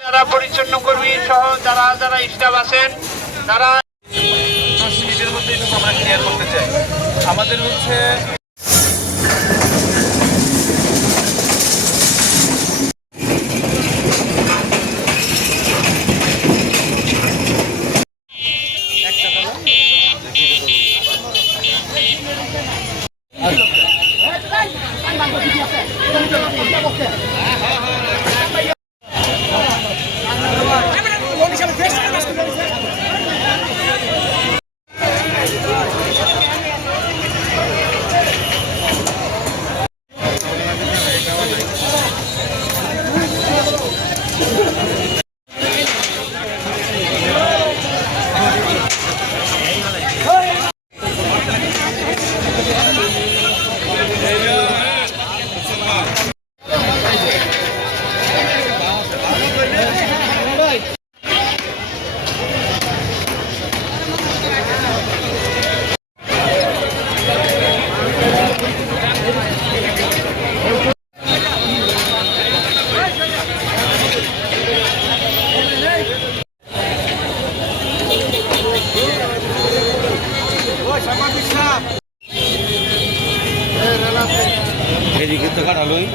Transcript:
যারা পরিচ্ছন্ন কর্মী সহ যারা যারা স্টাফ আছেন, তারা মিনিটের মধ্যে আমরা ক্লিয়ার করতে আমাদের হচ্ছে আছে এদিকে তো কাটালোই